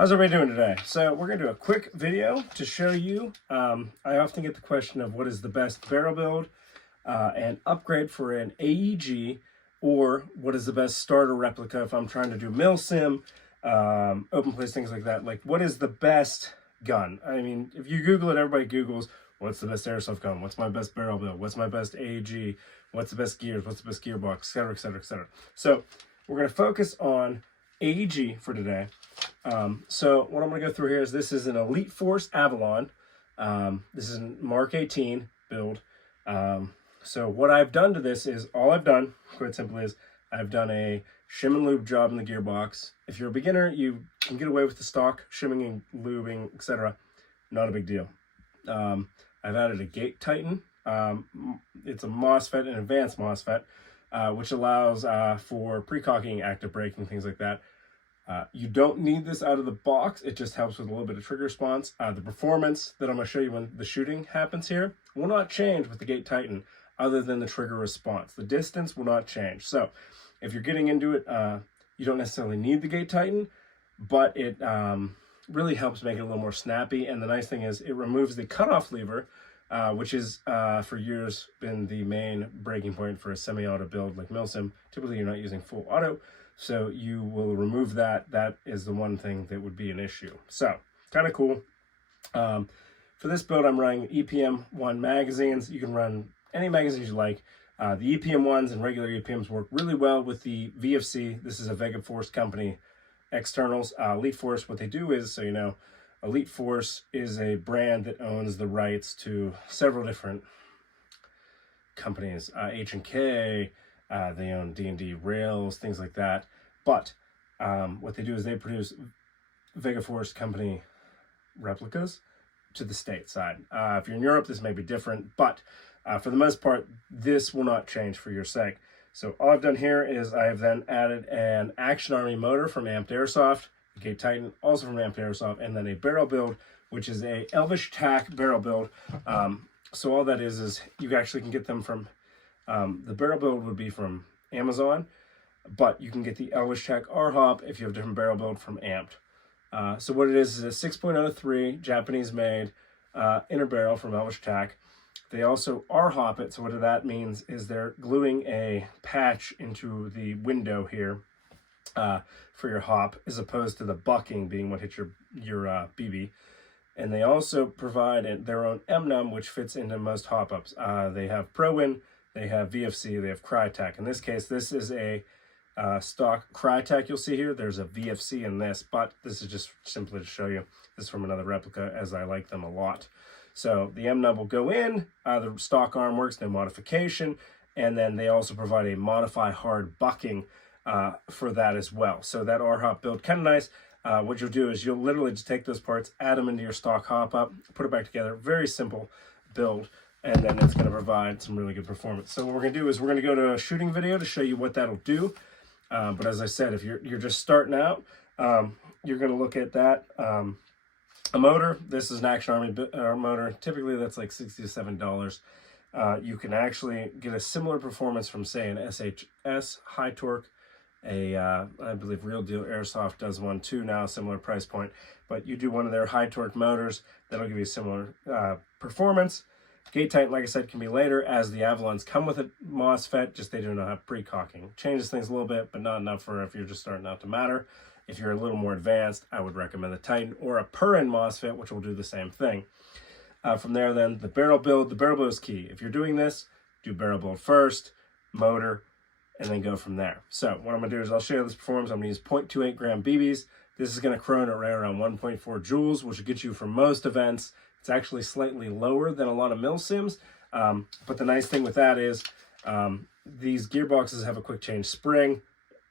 How's everybody doing today? So we're going to do a quick video to show you, I often get the question of what is the best barrel build and upgrade for an AEG, or what is the best starter replica if I'm trying to do mil sim, open place, things like that. Like, what is the best gun? I mean, if you Google it, everybody Googles, what's the best airsoft gun? What's my best barrel build? What's my best AEG? What's the best gears? What's the best gearbox? Et cetera, et cetera, et cetera. So we're going to focus on AEG for today. So what I'm going to go through here is this is an Elite Force Avalon. This is a Mark 18 build. So what I've done to this is, all I've done, quite simply, is I've done a shim and lube job in the gearbox. If you're a beginner, you can get away with the stock shimming and lubing, etc. Not a big deal. I've added a gate tighten. It's a MOSFET, an advanced MOSFET, which allows for pre-cocking, active braking, things like that. You don't need this out of the box. It just helps with a little bit of trigger response. The performance that I'm going to show you when the shooting happens here will not change with the gate tighten other than the trigger response. The distance will not change. So if you're getting into it, you don't necessarily need the gate tighten, but it really helps make it a little more snappy. And the nice thing is it removes the cutoff lever, which is for years been the main breaking point for a semi-auto build like Milsim. Typically you're not using full auto, so you will remove that. That is the one thing that would be an issue. So kind of cool. For this build, I'm running EPM1 magazines. You can run any magazines you like. The EPM ones and regular EPMs work really well with the VFC. This is a Vega Force company externals. Elite Force, what they do is, so you know, Elite Force is a brand that owns the rights to several different companies. H&K, they own D&D Rails, things like that. But what they do is they produce Vega Force company replicas to the state side. If you're in Europe, this may be different, but for the most part, this will not change for your sake. So all I've done here is I have then added an Action Army motor from Amped Airsoft, a Gate Titan, also from Amped Airsoft, and then a barrel build, which is a Elvish Tack barrel build. So all that is you actually can get them from, the barrel build would be from Amazon, but you can get the Elvish Tack R-Hop if you have a different barrel build from Amped. So what it is a 6.03 Japanese made inner barrel from Elvish Tack. They also R-Hop it, so what that means is they're gluing a patch into the window here for your hop, as opposed to the bucking being what hits your BB. And they also provide their own M-Num, which fits into most hop-ups. They have ProWin, they have VFC, they have Crytek. In this case, this is a stock Crytek you'll see here. There's a VFC in this, but this is just simply to show you. This is from another replica, as I like them a lot. So the M-Nub will go in, the stock arm works, no modification, and then they also provide a modify hard bucking for that as well. So that R-Hop build, kind of nice. What you'll do is you'll literally just take those parts, add them into your stock hop-up, put it back together. Very simple build, and then it's going to provide some really good performance. So what we're going to do is we're going to go to a shooting video to show you what that'll do. But as I said, if you're just starting out, you're going to look at that. A motor, this is an Action Army motor. Typically that's like $60 to $7. You can actually get a similar performance from, say, an SHS high torque. I believe Real Deal Airsoft does one too now, similar price point. But you do one of their high torque motors, that'll give you similar performance. Gate Titan, like I said, can be later, as the Avalons come with a MOSFET, just they do not have pre-cocking. Changes things a little bit, but not enough for if you're just starting out to matter. If you're a little more advanced, I would recommend the Titan or a per-in MOSFET, which will do the same thing. From there, then, the barrel build. The barrel build is key. If you're doing this, do barrel build first, motor, and then go from there. So what I'm going to do is I'll show you this performance. I'm going to use 0.28 gram BBs. This is going to crone at right around 1.4 joules, which will get you for most events. It's actually slightly lower than a lot of Milsims. But the nice thing with that is these gearboxes have a quick change spring.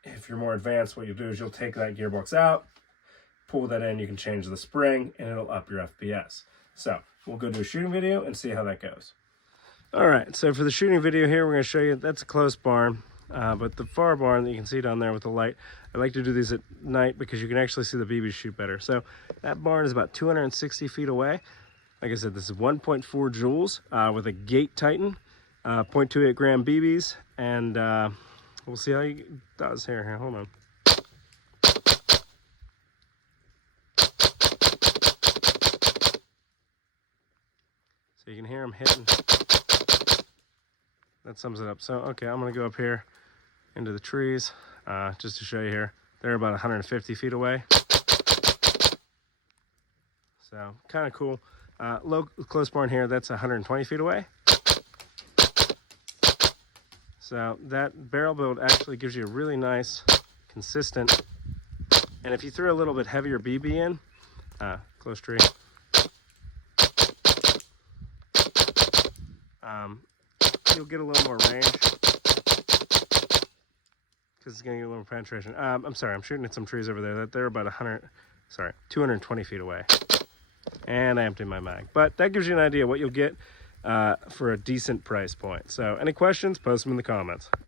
If you're more advanced, what you'll do is you'll take that gearbox out, pull that in, you can change the spring, and it'll up your FPS. So we'll go do a shooting video and see how that goes. All right, so for the shooting video here, we're going to show you, that's a close barn, but the far barn that you can see down there with the light, I like to do these at night because you can actually see the BBs shoot better. So that barn is about 260 feet away. Like I said, this is 1.4 joules with a Gate Titan, 0.28 gram BBs, and we'll see how he does here. Hold on. I'm hitting. That sums it up. So, okay, I'm going to go up here into the trees just to show you here. They're about 150 feet away. So, kind of cool. Close barn here, that's 120 feet away. So, that barrel build actually gives you a really nice, consistent, and if you throw a little bit heavier BB in, close tree, you'll get a little more range because it's going to get a little more penetration. I'm sorry, I'm shooting at some trees over there. They're about 220 feet away. And I emptied my mag. But that gives you an idea what you'll get for a decent price point. So any questions, post them in the comments.